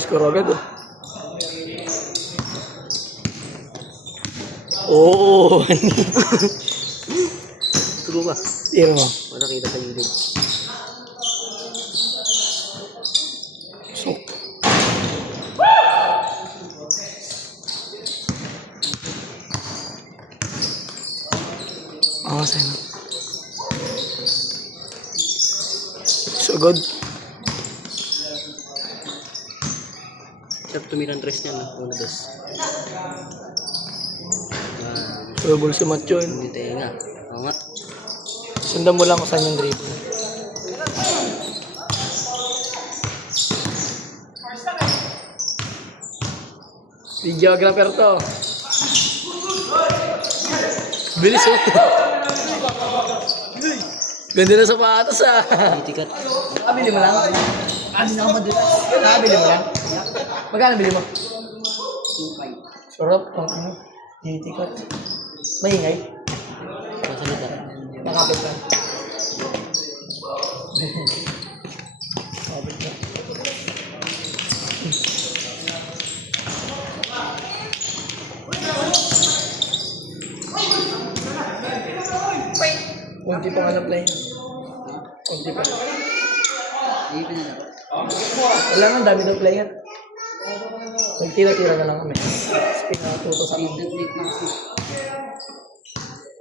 Skor agad oh. Oh. Tugo ka. Tira mo. Wala kita sa gilid. So. Sa'yo. So good. Sarap tumirang dress niya, no? Una dos. Trouble si Macho. Hindi tayo nga. Oo nga. Sundan mo lang kung saan yung dribble. Videographer to. Bilis oh. Ganda na sapatos ah. Tikat. Nakabili mo lang? Ano na ka madulas? Nakabili mo lang? Magkano bili mo? 2.5. Sarap. Titikat. Maingay? Masalita. Nakapit lang. Nakapit lang. Kunti pa nga na play. Kunti pa. Wala nga, dami daw player. Nagtira-tira na lang kami. Pinatuto sa akin.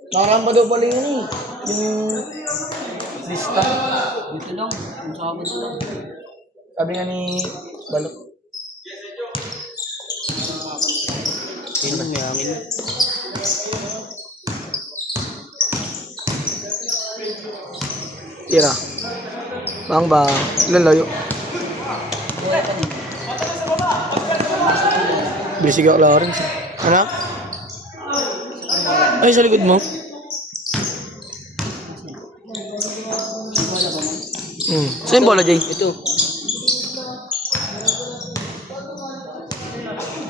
Nakaramba daw pala yung lista. Dito lang. Yung sabon lang. Sabi nga ni Balok. Sino may hangin? Tira. Bang ba? Ilan layo? Busy ka Lawrence. Ano? Ay, sa likod mo. Saan yung bola, Jay? Ito.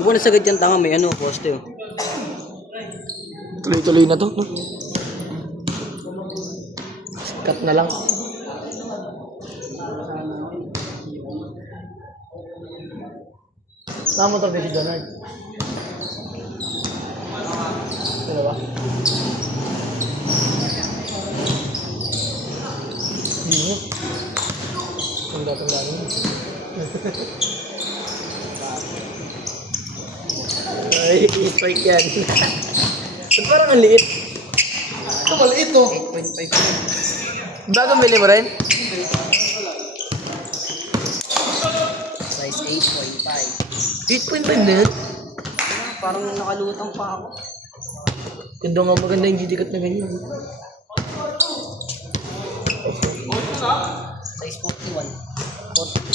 Huwag na sagad yung tanga, may ano, poste. Oh. Tuloy-tuloy na to. No? Cut na lang. Saan mo ito, si Donald? Ano ba? Hindi mo. Tanda-tanda mo. Ay, strike yan. Ba't parang ang liit? Ito maliit to. 8.5. Bagong bili mo rin? Size 8.5. 8.5 na yun? Parang nakalutang pa ako. Ganda nga maganda yung gidikat na ganyan. Size 41.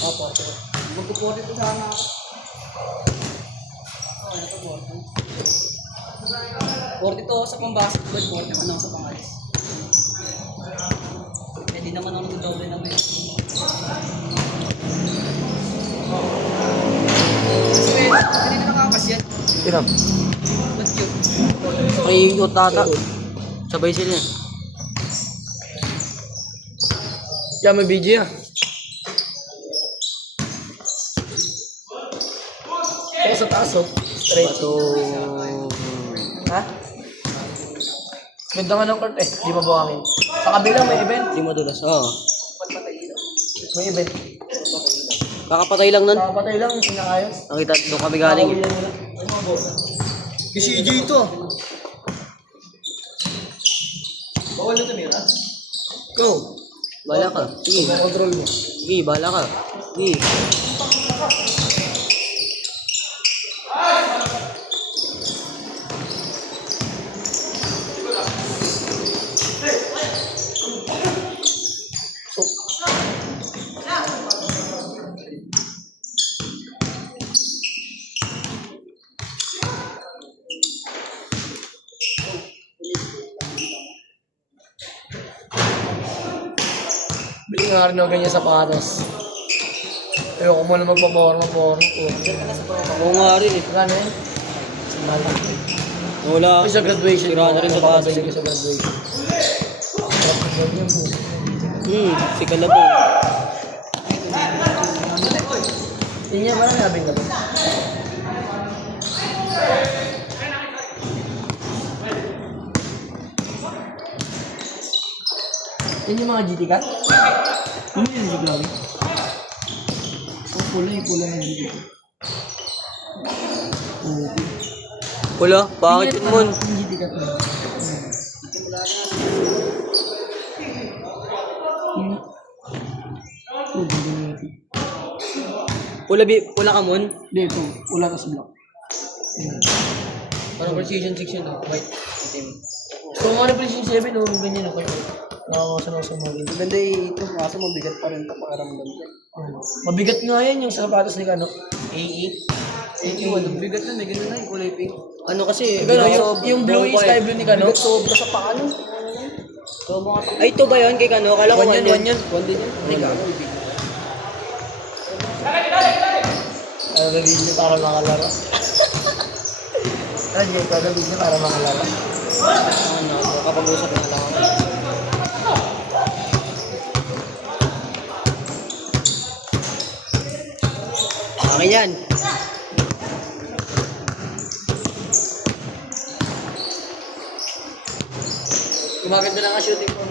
40. Magpo-40 ito sana ako. Oh, ito 40. 40 to sa pang-basketball, 40 naman ako sa pang-ice. Hindi naman ako nag-doble na may. Hindi na nakakas yan. Ilang? Ba't yun? May ikot tata. Sabay sila. Yan, may BG ah. Kaya sa taas oh. Straight. Bato. Ha? Ganda nga ng court eh. Di mabuhangin. Sa kabila may event. Hindi madulas. Oo. May event. Kakapatay lang nun. Nakapatay lang, inakayos. Nakita doon kami galing. Si CJ ito ah. Bawal na tumira? Go. Bala ka. Sige. Control mo. Sige, bala ka. Sige. Bili nga rin ako ganyan sapatos. Ayoko muna magpaporma. Oo nga rin eh. Magkano yan? Wala. Ay, sa graduation. Sira na rin sa taas. Papabili ko sa graduation. Ganyan po. Si Kalabong. Hindi niya ba nabing naman? Yan yung mga GT cut? Ano yun si Chloe? Pula ng GT cut. Wala, bakit yun mon? Yung GT cut mo. Pula ka mon? Hindi, ito. Pula tas black. Parang precision 6 yun white. Itim. So, kung ano precision 7, ganyan ako yun. Nakakawasan ako sa mga ganyan. Maganda ito, kaso mabigat pa rin ito pakaramdam ko. Mabigat nga yan yung sapatos ni Kano. A8? A8, bigat na, may gano'n na yung kulay pink. Ano kasi, Yung blue is sky blue ni Kano. sobra sa paano. Ay, ito ba yun kay Kano? Kala ko 1 yun. 1 din yun. Hindi ka. Nabibig niyo para makalaro. Nabibig niyo para makalaro. Ano, kapag usap na lang ako. Akin yan. Gumaganda lang ang shooting ko.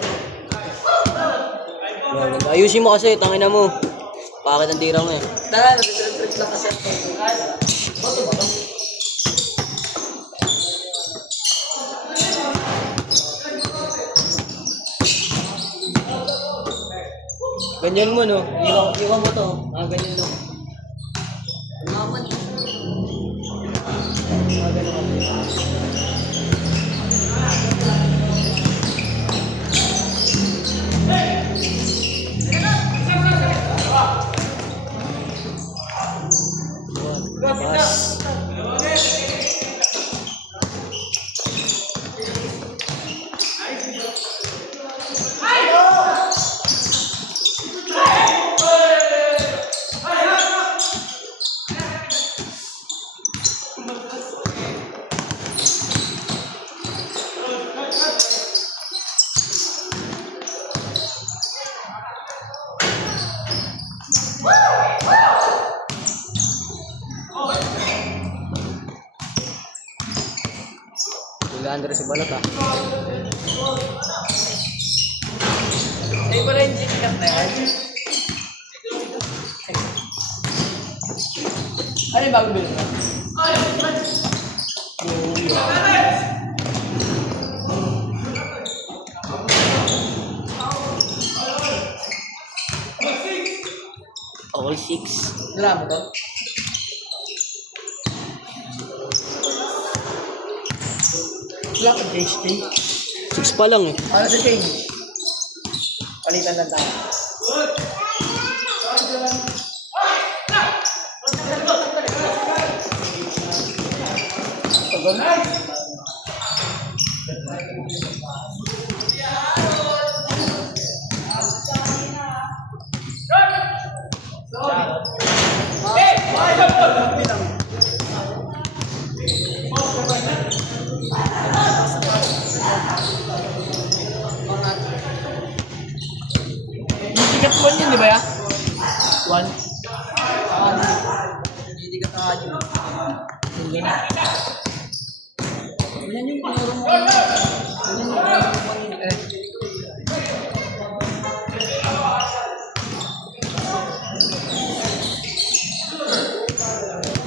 Ayusin mo kasi, tangina mo. Bakit ang tira mo eh? Tara, nag-trip lang kasi ako. Bato ba ito? Ganyan mo no? Iwan mo to. Ganyan no? Umaman. Andres si Balot ah. Ay, pala yung GT cut na yan. Ano yung bago bilhin mo? All 6. Dala mo to? Wala ka HD. 6 pa lang eh. Ano sa change? Palitan lang tayo. Tagal na. Ticket 1 yun, di ba ya? 1? Hindi ka tayo. Yan yung pinuro mo. Yan yung pinuro mo.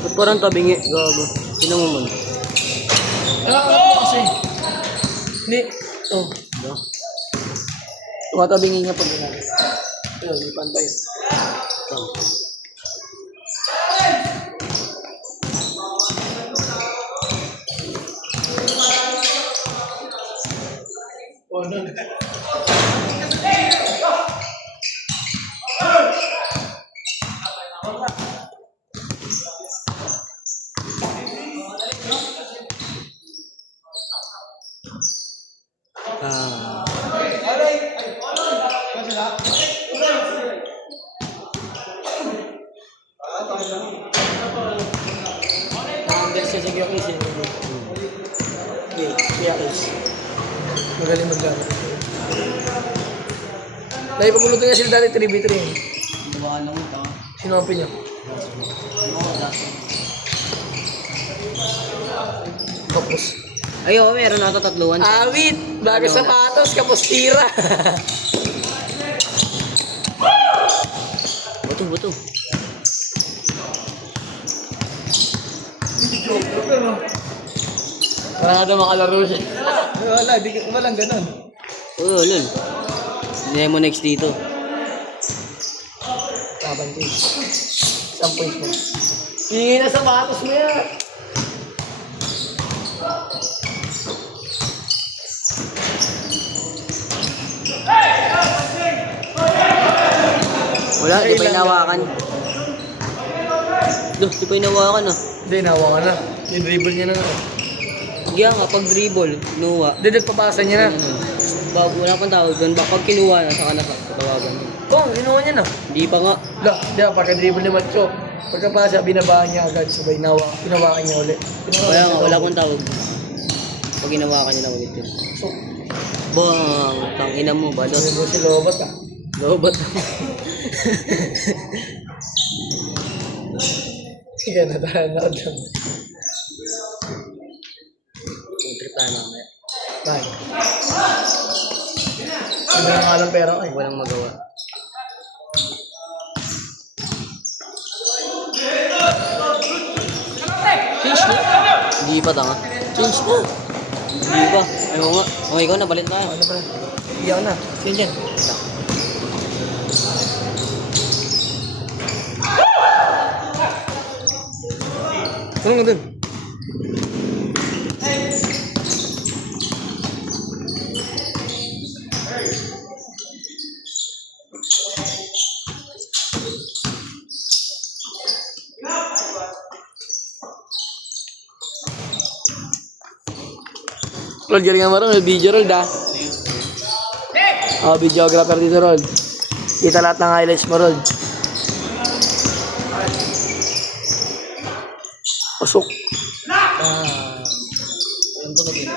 Ba't parang tabingi? Gago. Tinang mo man. Kasi. Hindi. Oh. Tumatabingin niya pag ginagawa. Ayun, may pantay. Oh, no. Ang-galis siya sa Kuya Chris eh. Okay, Kuya Chris. Magaling maglaro. Dahil paguluto niya sila dati 3v3 eh. Gawa lang mo pa. Sinompi niya. Tapos. Ay, oo, meron ata tatluan. Awit! Bago sapatos, kapostira. Buto. Wala nga daw makalaro siya. Wala, walang ganun. Oo, lol. Demo next dito. Laban ko. 10 points mo. Hingi na sapatos mo yan. Wala, di pa inawakan. Duh, di pa inawakan ah. Hindi, nawa ka na. Yung dribble niya na na. Kaya nga, pag dribble, kinuha. Hindi, papasa niya na. Bago wala pang tawag doon. Pag kinuha na, saka natawagan. Kung, inuha niya na. Hindi pa nga. Lah, di ba, pagka-dribble ni Macho. Pagkapasa, binabaan niya agad. Sabay pinawakan niya ulit. Kaya nga, wala pang tawag. Pag inawakan niya na ulit yun. So, Bang, tangina mo, balot. ano si Lobat ah. Lobat. Sige, natanood lang. Trip tayo namin. Bye. Hindi na nga lang pera ko eh. Walang magawa. Fish mo? Hindi pa tanga. Change na. Hindi pa. Ayaw nga. Okay, ikaw na, balit tayo. Ano pa? Iyaw na. Sige dyan. Ano nga dun? Rol, galingan mo rin. Video roll da. Oh, videographer dito, Rol. Kita lahat ng highlights mo, Rol. Pasok. Alam ko na dito.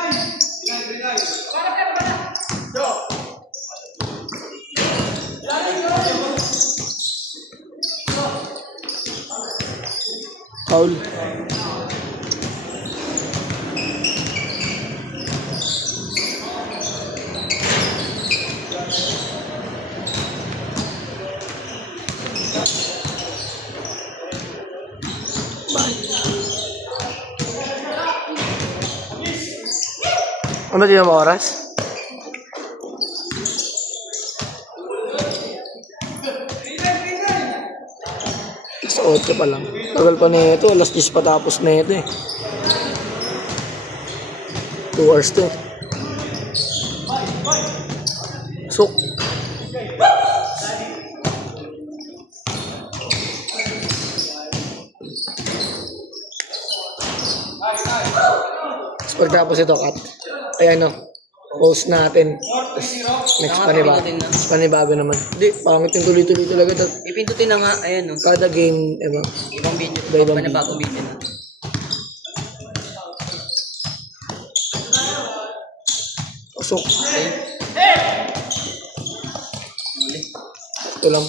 Foul. Ano ba din ang oras? Sa 8 pa lang. Tagal pa na ito. Alas 10 pa tapos na ito eh. 2 hours to. Sok. Pagtapos ito, cut. Ayan o. Post natin. Next panibago naman. Hindi, pangit yung tuloy-tuloy talaga. Ipindutin na nga, ayan o. Kada game, diba? Ibang video. Ibang Ibang na bagong video na. Pasok. Ito lang.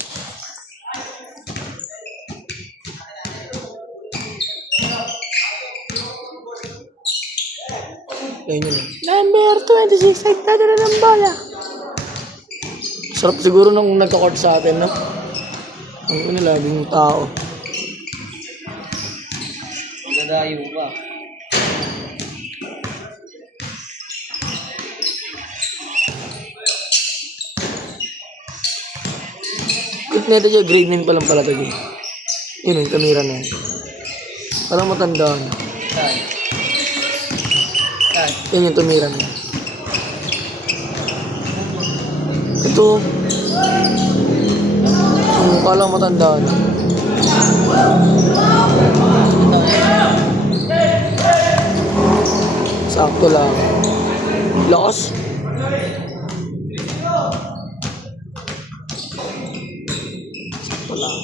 Ayun yun. Number 26, nagdadala ng bola. Sarap siguro nung nagka-court sa atin, no? Ang laging tao. Magdadayo pa. Kit na ito dyan, grade 9 pa lang pala ito dyan. Yun yung kamera na yan. Parang matanda na. Saan? Saan? Yan yung tumira na. Ito. Kala matanda na. Sakto lang. Lakas. Sakto lang.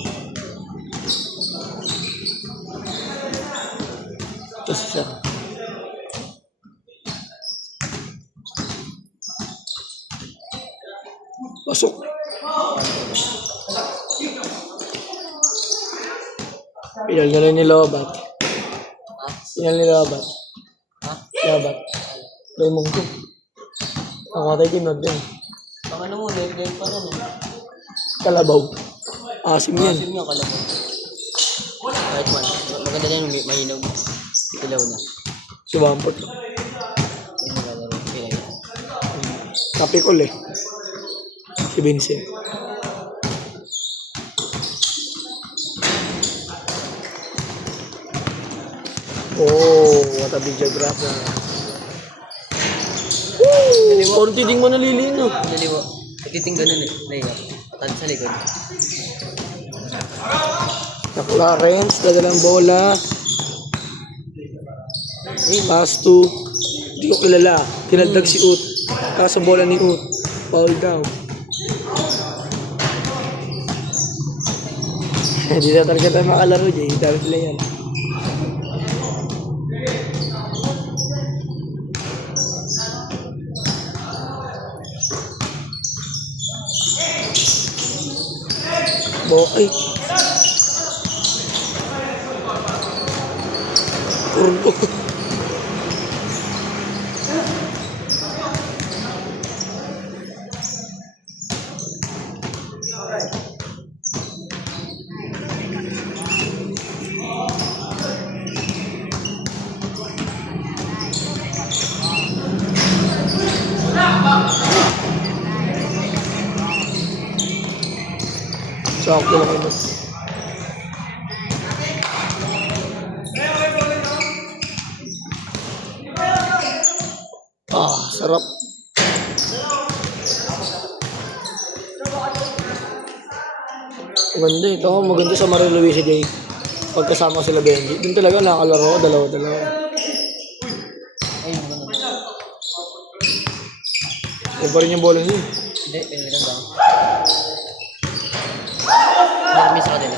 Tapos isa. Pasok. Pinal na lang ni Lobat. Pinal ni Lobat. Ha? Lobat. May mungko. Ang matay kinod din. Ang ano mo, leg pa rin. Kalabaw. Asim yan. Masim nga kalabaw. Kahit man. Maganda na yung mahinog. Ilaw na. Si Wampot. Hindi mo lalaro. Pinay. Kapikol eh. Si Vincent. Oh, what a videographer. Woo! Konti ding mo nalilin, no? Daliwa. Nagtiting ganun eh. Layup. Patan sa likod. Na Clarence, dadalang bola. Pass to. Hindi ko kilala. Tinagdag si Ut. Kaso bola ni Ut. Foul daw. Hindi na talaga tayo makalaro, Jay. Dahil sila yan. Bokeh. Turbo. Sakto lang ito. Sarap. Maganda ito. Maganda sa Maria Luisa Jay. Pagkasama sila Benji. Doon talaga nakakalaro. Dalawa-dalawa. Ayun, maganda. Yan pa rin yung bola niya. Hindi, pinilitan ba? Marami sa kanila.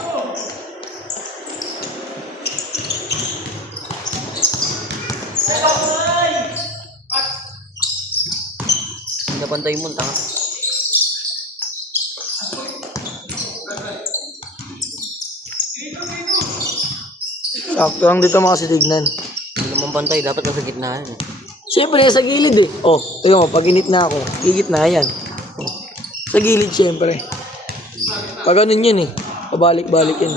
Napantay mo, tanga. Sakto lang dito mga sitignan. Hindi naman pantay, dapat nasa gitna yan. Siyempre, sa gilid eh. Oh, tingnan mo, pag init na ako, gigit na yan. Oh, sa gilid siyempre. Pag ganun yun eh. Pabalik-balik yan.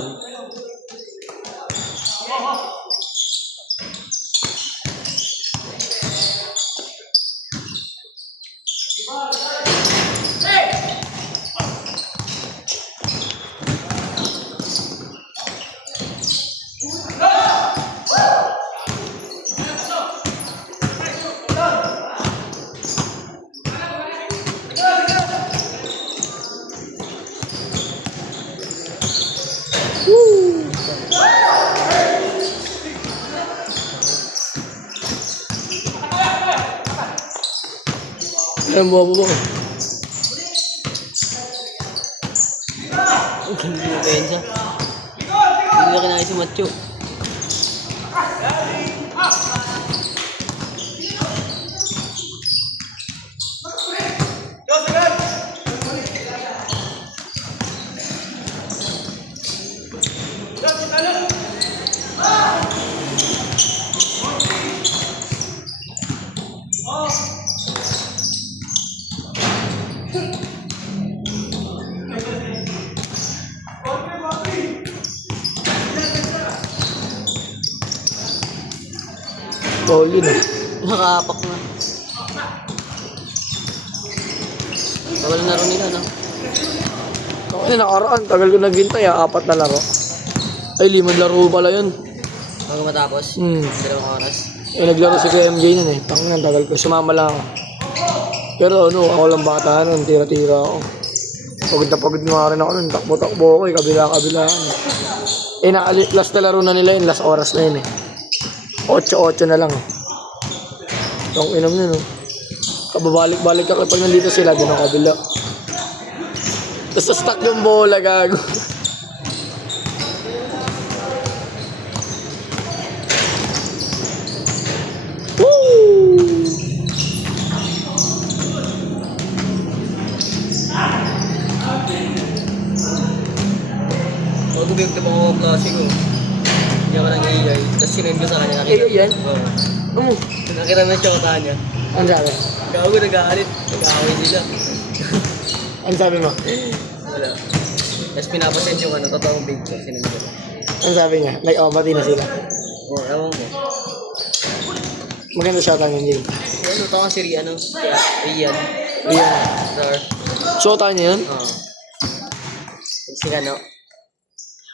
Ayan mo ako. Ang ganda yung pensa. Hindi na kinain si Macho. Ball yun eh. Nakaapak na. Bawal na laro nila, no? Kasi nakaraan, tagal ko naghintay ah, 4 na laro. Ay, 5 laro pala yun. Bago matapos, Hmm. 2 oras. Eh, naglaro si KMJ nun eh. Tangin, tagal ko. Sumama lang ako. Pero ano, ako lang bata nun, tira-tira ako. Pagod na pagod nga rin ako nun. Takbo-takbo ako eh, kabila-kabilaan. Eh, last na laro na nila yun, last oras na yun eh. 8-8 na lang eh. Yung inom yun oh. Kababalik-balik ka kapag nandito sila, din ang kabila. Tapos stuck yung bola, gago. Bago bigyan ko ako klase ko. Hindi ako nang iiyay. Tapos sinend ko sa kanya. Iyo yan? Oo. Nakita na siya kata niya. Ano sabi? Gago nag-aalit. Nag-aaway sila. Ano sabi mo? Wala. Tapos pinapasend yung totoong picture. Sinend ko. Ano sabi niya? Like, oh, mati na sila. Oo, ewan ko. Maganda shot ang yun, Jay. Ano, tawag si Rian. Rian. Rian. Sir. Shot niya yun? Oo. Si ano?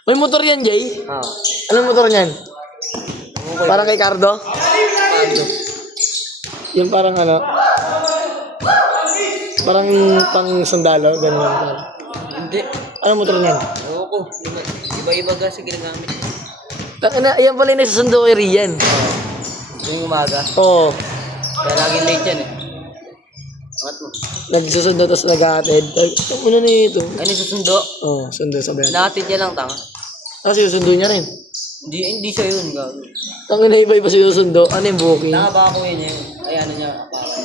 May motor yan, Jay. Oo. Anong motor niyan? Okay. Parang kay Cardo? Ano? Yung parang ano? Parang pang sundalo, ganun lang. Hindi. Anong motor niyan? Ewan ko. Iba-iba kasi ginagamit. Yan pala yung nasusundo kay Rian. Oo. Yung umaga. Oo. Kaya laging late yan eh. Angat mo. Nagsusundo tapos nag-aatid. Ay, ano na ito? Ano susundo? Oo, sundo sa bayan. Nahatid niya lang, tanga. Susundo niya rin. Hindi siya yun, gago. Ang ina iba sinusundo. Ano yung booking? Nakabako yun eh. Ay ano niya, parang.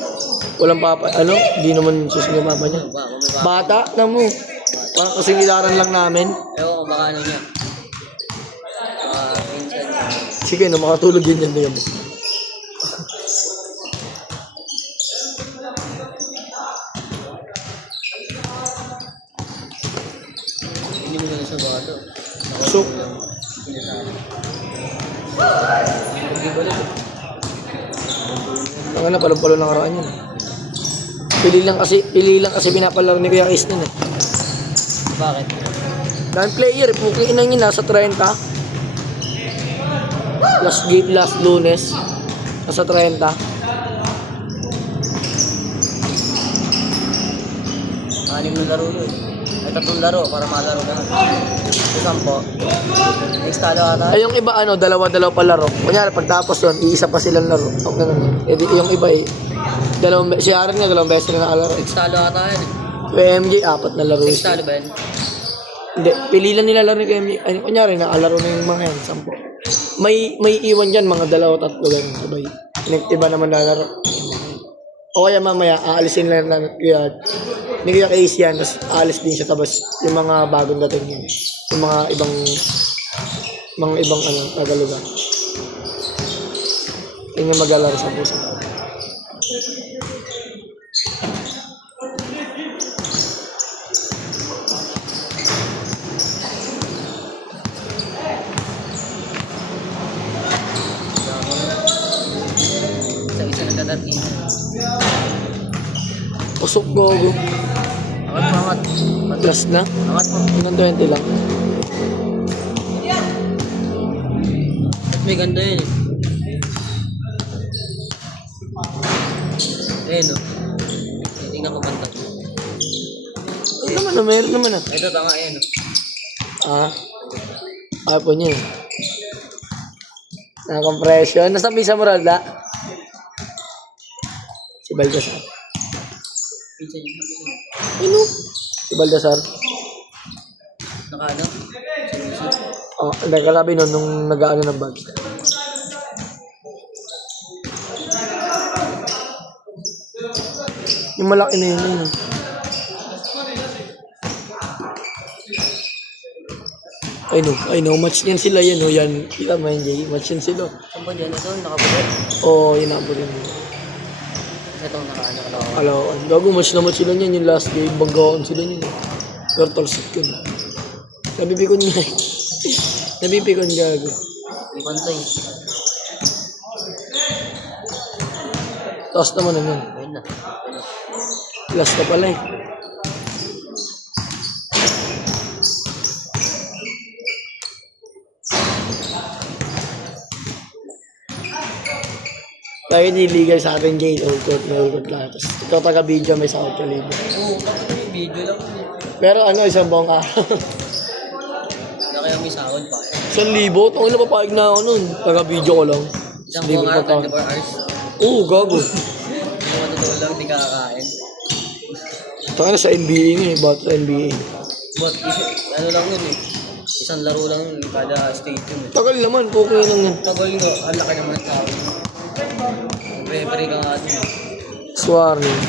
Walang papa. Ano? Di naman susundo yung papa niya. Bako, may bako. Bata na mo. Parang kasing ilaran lang namin. Ewan ko baka ano niya. Minsan niya. Sige, no, makatulog yun yan mo. Hindi mo ganun sa bato. So, Hindi ba rin? ang ano, palong-palo ng karaan yun. Pili lang kasi pinapalaro ni Kuya Chris nun eh. Bakit? Dahil player, puking inang yun, nasa 30. Last game, last Lunes. Nasa 30. Anim na laro yun. Ay, 3 laro para malaro ka. Isang po. Next talo ata. Ay, yung iba, ano, dalawa-dalawa pa laro. Kunyari, pagtapos doon, iisa pa silang laro. O, ganun. Eh, yung iba eh, si Aaron nga, 2 beses na nakalaro. Next talo ata yan eh. PMJ, 4 na laro. Next talo ba yan? Hindi, pili lang nila laro ni KMJ. Ay, kunyari, nakalaro na yung mga yan, 10. May iwan dyan, mga 2-3 ganun, sabay. Iba naman na laro. O kaya mamaya, aalisin lang na ni Kuya Case yan, tapos aalis din siya, tapos yung mga bagong dating yun. Yung mga ibang ano, tagalugan. Yun yung maglalaro sa puso. Isa na dadating. Usok gogo. Angat. Last na? Angat mo. Hanggang 20 lang. At may ganda yun eh. Ayun o. Tingnan ko banta. Ano naman na, meron naman na. Ito tanga ayun o. Apo niya eh. Compression. Nasa Pisa Moralda? Si Baldassar. Pinsan niya. Ano? Si Baldassar. Naka ano? Nagkalabi nun nung nag-ano ng bag. Yung malaki na yun. I know, match yan sila yan, oh, yan. Kita mo yan, Jay, match yan sila. Saan ba dyan? Ito, nakabulat. Oo, yun ang rin. Ito, naka-ano ka lang. Alawan. Gago, match na match sila niyan, yung last game, banggaan sila niyan. Turtle sick yun. Nabibikon niya eh. Nabibikon gago. May bantay. Last naman naman. Ayun na. Last na pala eh. Tayo nililigay sa atin, Jay. Old court lang. Tapos ikaw taga-video, may sahod ka libo. Oo, bakit yung video lang? Pero ano, isang buong araw. Wala kaya may sahod pa. 1,000? Tawag na papayag na ako nun. Taga-video ko lang. Isang buong araw, 24 hours. Oo, gago. Yung matutulog lang, di kakakain. Taka na sa NBA nga eh. Ba't sa NBA? But, ano lang yun eh. Isang laro lang yun, kada stadium eh. Tagal naman, okay lang yan. Tagal nga, ang laki naman ng tao. Referee ka nga dun. Swarming.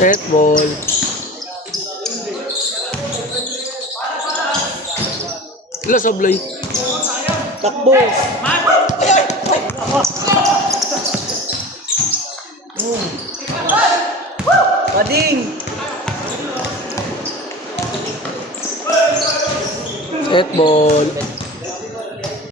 Set ball. Wala sablay. Takbo. Pading! Set ball.